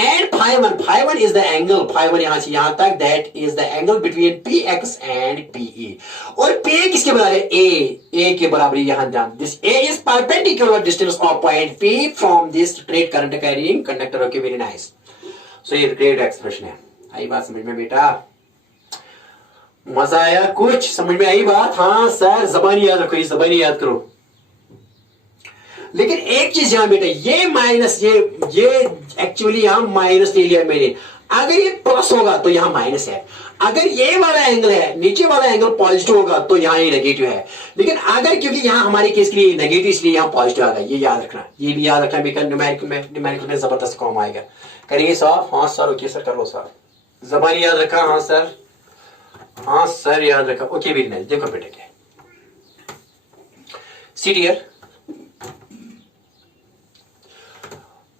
and phi 1 is the angle, phi 1 यहां से यहां तक, that is the angle between PX and PE। और PA किसके बराबर है, A के बराबर यहां ध्यान। This A is perpendicular distance of point P from this straight current carrying conductor। Okay very nice। So ये ग्रेट एक्सप्रेशन है। आई बात समझ में बेटा, मजा आया, कुछ समझ में आई बात? हाँ सर, जबानी याद रखो, ये जबानी याद करो। लेकिन एक चीज यहां बेटा, ये माइनस, ये एक्चुअली यहां माइनस ले लिया मैंने। अगर ये प्लस होगा तो यहां माइनस है, अगर ये वाला एंगल है, नीचे वाला एंगल पॉजिटिव होगा तो यहां ये नेगेटिव है। लेकिन अगर, क्योंकि यहां हमारे केस के लिए नेगेटिव, इसलिए यहां पॉजिटिव आ गया, ये याद रखना, ये भी याद रखना बेटा। न्यूमेरिकल में जबरदस्त कॉम आएगा। करिए सर? हाँ सर, ओके सर, कर लो सर। जबानी याद रखा? हाँ सर। हाँ सर याद रखा। Okay very nice. देखो बेटा क्या सी डियर,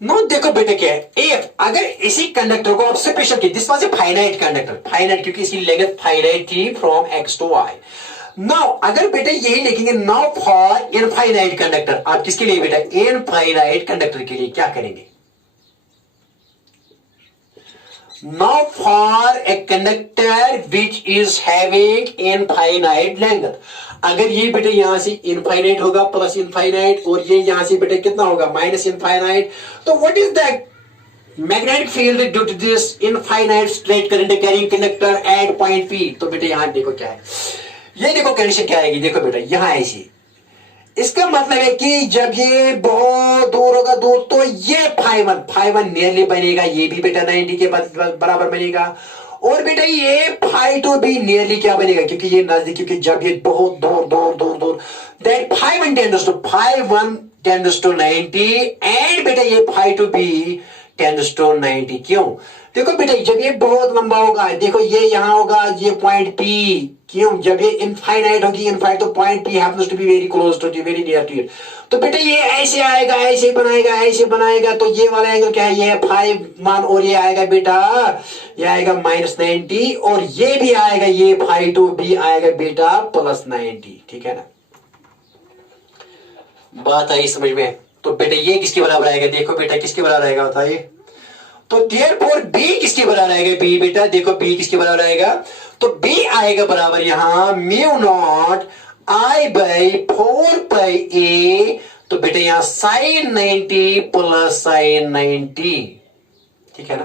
नो देखो बेटे क्या है, इफ अगर इसी कंडक्टर को आप स्पेशल की, this was a finite conductor, finite क्योंकि इसकी लेंथ फाइनाइट थी from x to y. Now अगर बेटे यही लिखेंगे नाउ फॉर इनफाइनाइट कंडक्टर, आप किसके लिए बेटा, इनफाइनाइट कंडक्टर के लिए क्या करेंगे, now for a conductor which is having infinite length, अगर ये बेटे यहां से इनफाइनाइट होगा प्लस इनफाइनाइट, और ये यहां से बेटे कितना होगा माइनस इनफाइनाइट, तो what is that magnetic field due to this infinite straight current carrying conductor at point P. तो बेटे यहां देखो क्या है, ये देखो कंडीशन क्या आएगी, देखो बेटा यहां ऐसी, इसका मतलब है कि जब ये बहुत दूर होगा दूर, तो ये फाई वन नियरली बनेगा, ये भी बेटा 90 के बराबर बनेगा, और बेटा ये फाई टू भी नियरली क्या बनेगा, क्योंकि ये नजदीक, क्योंकि जब ये बहुत दूर दूर दूर दूर, that phi one tends to 90 and बेटा ये फाई टू भी टेंड्स टू 90। क्यों, देखो बेटा जब ये बहुत लंबा होगा, देखो ये यहां होगा, ये पॉइंट पी, क्यों, जब ये इनफाइनाइट होगी, इनफाइनाइट तो point P happens to be very close to, very near to it, तो बेटा ये ऐसे आएगा, ऐसे बनाएगा, ऐसे बनाएगा, तो ये वाला एंगल क्या है, ये 5 और ये आएगा बेटा, ये आएगा -90, और ये भी आएगा, ये फाई टू भी आएगा बेटा +90। ठीक है ना, बात आई समझ में। तो बेटा ये किसके बराबर आएगा, देखो बेटा किसके बराबर आएगा बताइए, तो देयरफॉर बी किसके बराबर आएगा, बी बेटा देखो बी किसके बराबर आएगा, तो बी आएगा बराबर यहां μ0I/4πa, तो बेटा यहां sin 90 प्लस sin 90। ठीक है ना,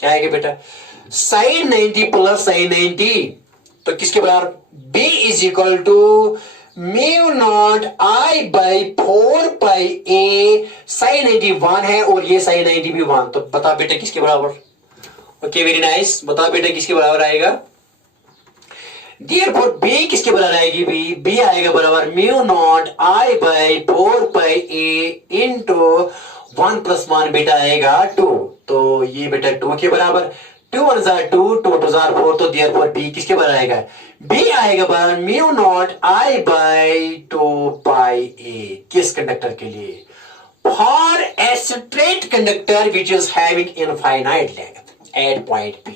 क्या आएगा बेटा, sin 90 प्लस sin 90, तो किसके बराबर, b is equal to μ0I/4πa, sin 90 1 है और ये sin 90 भी 1, तो बता बेटा किसके बराबर। ओके वेरी नाइस, बता बेटा किसके बराबर आएगा, देयरफॉर b किसके बराबर आएगी, b आएगा बराबर μ0I/4πa इंटू 1 + 1 बेटा आएगा 2, तो ये बेटा 2 के बराबर, 2 1 2, 2 2 4, तो देयरफॉर b किसके बराबर आएगा, b आएगा बराबर μ0I/2πa, किस कंडक्टर के लिए, for a straight conductor which is having infinite length at point p।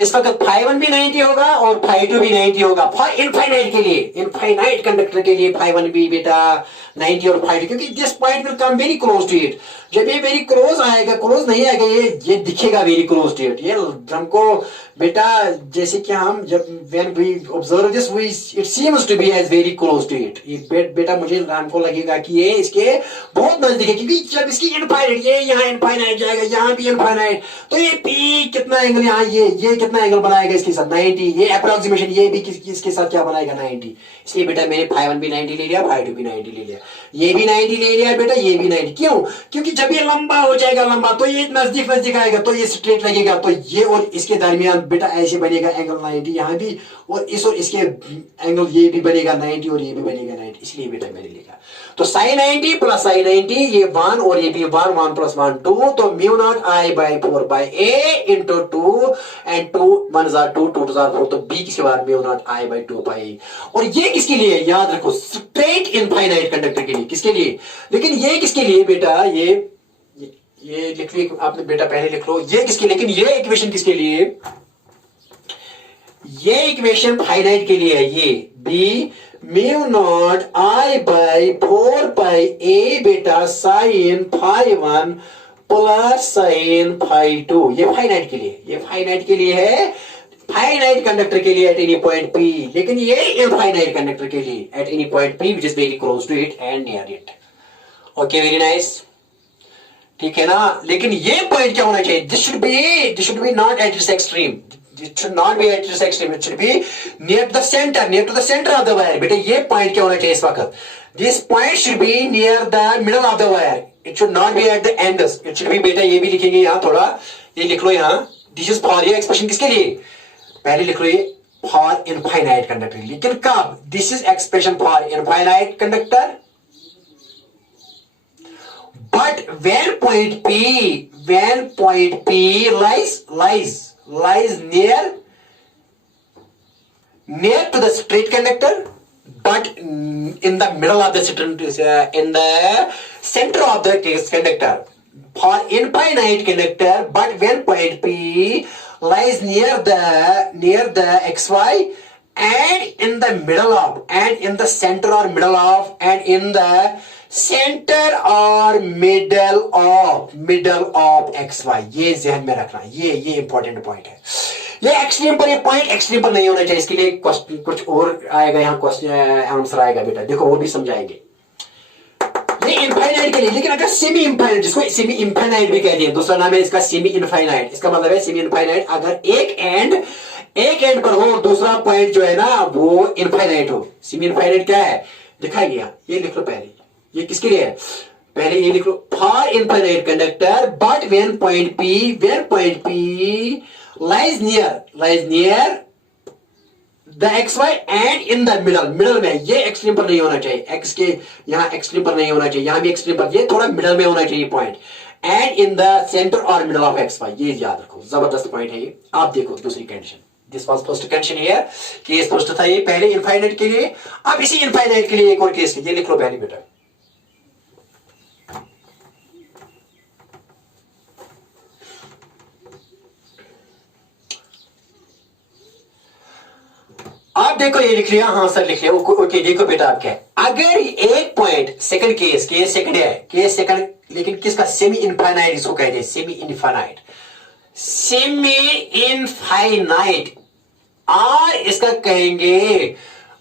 इस वक्त φ1 भी 90 होगा और φ2 भी 90 होगा, फॉर इनफाइनाइट के लिए, इनफाइनाइट कंडक्टर के लिए φ1 भी बेटा 90 और φ2, क्योंकि this point will come very close to it, जब ये वेरी क्लोज आएगा, क्लोज नहीं आएगा, ये दिखेगा वेरी क्लोज टू इट, ये हमको बेटा जैसे कि हम जब when we observe this we it seems to be as very close to it, ये बेटा मुझे हमको लगेगा कि ये इसके बहुत नजदीक है, क्योंकि जब इसकी इनफाइनाइट, ये यहाँ इनफाइनाइट जाएगा, यहाँ भी इनफाइनाइट, तो ये पी कितना एंगल यहाँ, ये कितना एंगल बनाएगा इसके साथ 90, ये अप्रोक्सीमेशन, ये भी इसके साथ क्या बनाएगा 90, इसलिए बेटा मैंने φ1 भी 90 ले लिया, φ2 भी 90 ले लिया, ये भी 90 ले लिया बेटा, ये भी 90, क्यों, क्योंकि जब ये लंबा हो जाएगा, लंबा तो ये नजदीक नजदीक आएगा, तो ये स्ट्रेट लगेगा, तो ये और इसके दरमियान बेटा ऐसे बनेगा एंगल 90 यहां भी, और इसके एंगल ये भी बनेगा 90 और ये भी बनेगा 90, इसलिए बेटा मैंने लिखा, तो sin 90 प्लस sin 90 ये 1 और ये भी 1 1 + 1 2, तो μ0I/4πa इंटू 2 एंड 2 1 2 2 4, तो b किसके बाद μ0I/2πa, और ये किसके लिए, याद रखो स्ट्रेट इनफाइनाइट कंडक्टर के लिए, किसके लिए, लेकिन ये किसके लिए बेटा, ये लिख ली आपने बेटा, पहले लिख लो ये किसके, लेकिन ये इक्वेशन किसके लिए, ये इक्वेशन फाइनाइट के लिए है, ये b μ0I/4πa बेटा sin φ1 प्लस sin φ2, ये फाइनाइट के लिए, ये फाइनाइट के लिए है, फाइनाइट कंडक्टर के लिए एट एनी पॉइंट p, लेकिन ये इनफाइनाइट कंडक्टर के लिए at any point p which is very close to it and near it. Okay very nice, ठीक है ना, लेकिन ये पॉइंट क्या होना चाहिए, this should be not at this extreme, it should not be at this extreme, it should be near to the center of the wire, बेटा ये पॉइंट क्या होना चाहिए इस वक्त, this point should be near the middle of the wire, it should not be at the ends, it should be बेटा, ये भी लिखेंगे यहाँ थोड़ा, ये लिख लो यहाँ, this is for, ये एक्सप्रेशन किसके लिए, पहले लिख लो ये for infinite conductor, लेकिन कब, this is expression for infinite conductor, but when point P lies near near to the straight conductor but in the middle of the in the center of the conductor. For infinite conductor, but when point P lies near the xy and in the middle of and in the center or middle of and in the center or middle of xy. ये ध्यान में रखना, ये इंपॉर्टेंट पॉइंट है. ये एक्सट्रीम पर, ये पॉइंट एक्सट्रीम पर नहीं होना चाहिए. इसके लिए क्वेश्चन कुछ और आएगा, यहाँ क्वेश्चन आंसर आएगा बेटा, देखो वो भी समझाएंगे. ये इनफाइनाइट के लिए, लेकिन अगर सेमी इनफाइनाइट, जिसको सेमी इनफाइनाइट भी कहते हैं, दूसरा नाम है इसका सेमी इनफाइनाइट. इसका मतलब है सेमी इनफाइनाइट अगर एक एंड पर हो और दूसरा पॉइंट जो है ना वो इनफाइनाइट हो. सेमी इनफाइनाइट क्या है दिखाएंगे यहाँ, ये लिख लो पहले. ये किसके लिए है, पहले ये लिख लो. For infinite conductor but when point P lies near the xy and in the middle में. ये एक्सट्रीम पर नहीं होना चाहिए, x के यहाँ एक्सट्रीम पर नहीं होना चाहिए, यहाँ भी एक्सट्रीम पर, ये थोड़ा मिडल में होना चाहिए point. And in the centre और मिडल ऑफ xy, ये याद रखो, जबरदस्त पॉइंट है ये. आप देखो दूसरी condition, this was first condition here कि ये फर्स्ट था ये पहले इनफाइनाइट के लिए. अब इसी इनफाइनाइट के लिए एक और केस, ये लिख लो पहले बेटा. आप देखो ये लिख लिया, हाँ सर लिख लिया, ओके. देखो बेटा आप क्या है, अगर एक पॉइंट, सेकंड केस सेकंड है, केस सेकंड, लेकिन किसका, सेमी इनफाइनाइट इसको कहते हैं, सेमी इनफाइनाइट आर इसका कहेंगे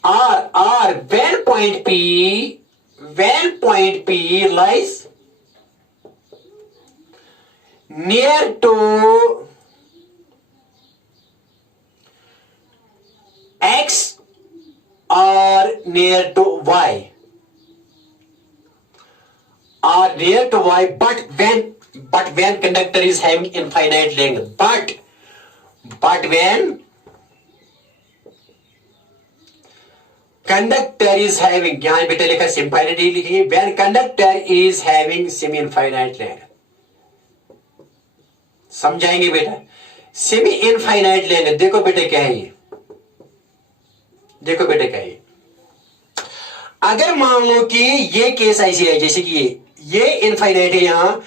R when point P lies near to x or near to y, but when conductor is having infinite length, but when conductor is having, यहाँ बेटा लिखा infinity लिखिए, when conductor is having semi infinite length. समझाएंगे बेटा, सेमी इनफाइनाइट लेंथ. देखो बेटे क्या है ये, देखो बेटे क्या है, अगर मान लो कि ये केस ऐसी है जैसे कि ये इनफाइनाइट है, यहाँ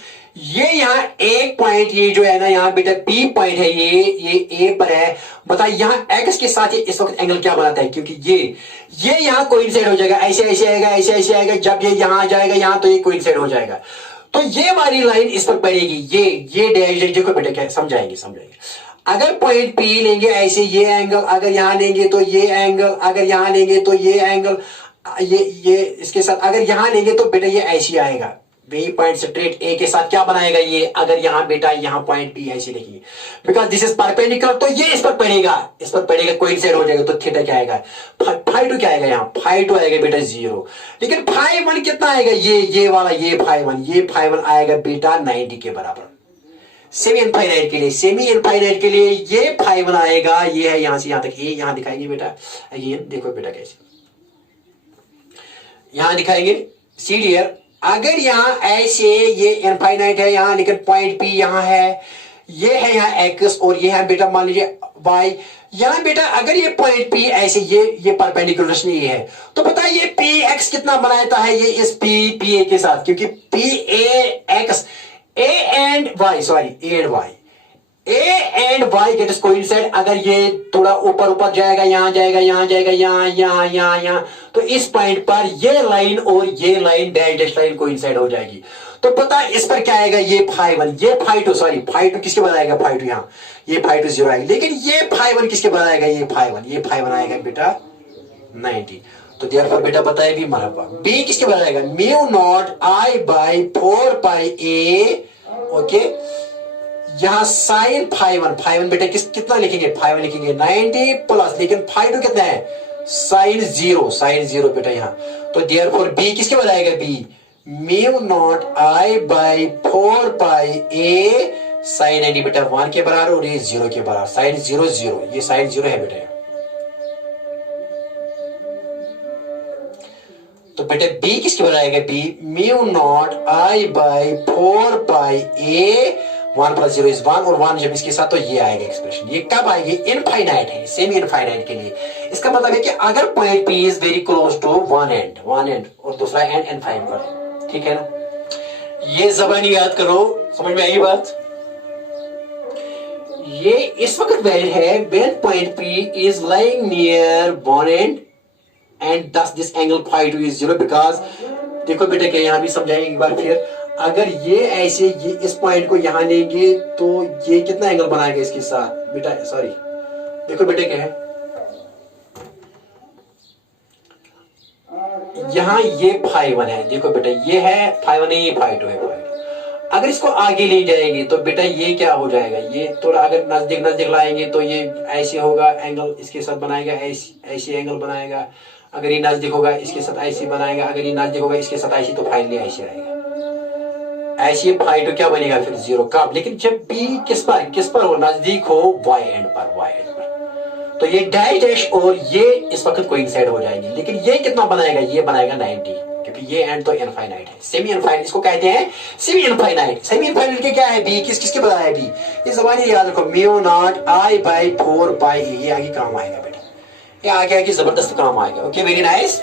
एक पॉइंट, ये जो है ना यहाँ बेटा P पॉइंट है, ये A पर है. बता यहाँ x के साथ इस वक्त एंगल क्या बनाता है, क्योंकि ये यहाँ कोइंसाइड हो जाएगा, ऐसे आएगा, जब ये यहाँ आ जाएगा यहाँ तो ये कोइंसाइड हो जाएगा. तो ये वाली लाइन इस पर पड़ेगी, ये डैश. देखो बेटा क्या समझाएंगे. अगर पॉइंट P लेंगे ऐसे, ये एंगल, अगर यहां लेंगे तो ये एंगल, अगर यहां लेंगे तो ये एंगल, ये इसके साथ अगर यहां लेंगे तो बेटा ये ऐसे आएगा. वही पॉइंट स्ट्रेट A के साथ क्या बनाएगा ये, अगर यहां बेटा यहां पॉइंट P ऐसे लिखिए, बिकॉज दिस इज परपेंडिकुलर, तो ये इस पर पड़ेगा, कोइंसाइड हो जाएगा. तो थीटा क्या आएगा, φ2 क्या आएगा, यहाँ φ2 आएगा बेटा 0. लेकिन φ1 कितना आएगा, ये वाला, ये φ1 आएगा बेटा 90 के बराबर. सेमी इनफाइनाइट के लिए ये φ1 आएगा, ये है यहां से यहां तक, ये यहां दिखाएंगे बेटा. ये देखो बेटा कैसे यहां दिखाएंगे, सी डियर. अगर यहां ऐसे ये इनफाइनाइट है यहाँ, लेकिन पॉइंट P यहां है, ये है यहाँ x और ये है बेटा मान लीजिए y. यहां बेटा अगर ये पॉइंट P ऐसे, ये परपेंडिकुलर नहीं है, तो पता है ये px कितना बनाता है, ये इस pa के साथ, क्योंकि pax A and y gets coincide. अगर ये थोड़ा ऊपर जाएगा, यहाँ तो इस पॉइंट पर ये लाइन और ये लाइन डैश लाइन कोइंसाइड हो जाएगी. तो पता है इस पर क्या आएगा, ये φ1, ये φ2 किसके बाद आएगा, φ2 यहाँ, ये φ2 0 आएगा. लेकिन ये φ1 किसके बाद आएगा, ये φ1 आएगा बेटा 90. तो देयरफॉर बेटा बताए भी मरहबा. बी किसके बाद आएगा, μ0I/4πa. ओके, यहां साइन φ1 बेटा कितना लिखेंगे, φ1 लिखेंगे 90 प्लस, लेकिन φ2 कितना है, साइन 0 बेटा यहाँ. तो देयरफॉर बी किसके बाद आएगा, बी μ0I/4πa साइन 90 बेटा 1 के बराबर और ये 0 के बराबर. साइन 0 ये साइन 0 है बेटा. तो बेटे बी किसके बराबर आएगा, बी μ0I/4πa 1 + 0 = 1 और 1 जब इसके साथ, तो ये आएगा एक्सप्रेशन. ये कब आएगी, इनफाइनाइट है, सेमी इनफाइनाइट के लिए. इसका मतलब है कि अगर point P is very close to one end और दूसरा एंड एंड फाइंड पर, ठीक है ना। ये जबानी याद करो, समझ में आई बात। ये इस वक्त वैलिड है when point P is lying near one end thus this angle phi two is zero, because देखो बेटा क्या यहां भी समझाएंगे एक बार फिर। अगर ये ऐसे ये इस पॉइंट को यहां लेंगे तो ये कितना एंगल बनाएगा इसके साथ बेटा, सॉरी देखो बेटे क्या है, यहां ये फाई वन है, देखो बेटा ये है फाई वन है, ये फाई टू है, फाई टू। अगर इसको आगे ले जाएंगे तो बेटा ये क्या हो जाएगा, ये थोड़ा अगर नजदीक नजदीक लाएंगे तो ये ऐसे होगा एंगल इसके साथ बनाएगा, ऐसे एंगल बनाएगा। अगर ये नजदीक होगा इसके साथ ऐसे बनाएगा, अगर ये नजदीक होगा इसके साथ ऐसे, तो फाइनली ऐसे आएगा ऐसे। फाई टू क्या बनेगा फिर जीरो कब, लेकिन जब बी किस पर हो, नजदीक हो वाई एंड पर, तो ये डैश डैश और ये इस वक्त कोइंसाइड हो जाएंगे। लेकिन ये कितना बनाएगा, ये बनाएगा 90, क्योंकि ये एंड तो इनफाइनाइट है। सेमी इनफाइनाइट इसको कहते हैं, सेमी इनफाइनाइट। सेमी इनफाइनाइट के क्या है, बी किसके बताया है, बी ये जबानी याद रखो, mu naught I by 4 by a, ये आगे काम आएगा बेटा, ये आगे आगे जबरदस्त काम आएगा। ओके वेरी नाइस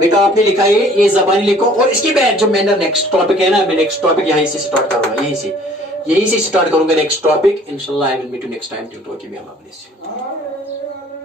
बेटा, आपने लिखा है ये जबानी लिखो। और इसके बाद जो मेरा नेक्स्ट टॉपिक है ना, मैं नेक्स्ट टॉपिक यहीं से स्टार्ट करूंगा, यहीं से स्टार्ट करूंगा नेक्स्ट टॉपिक इंशाल्लाह। I will meet you next time. Till to, okay, may Allah bless you.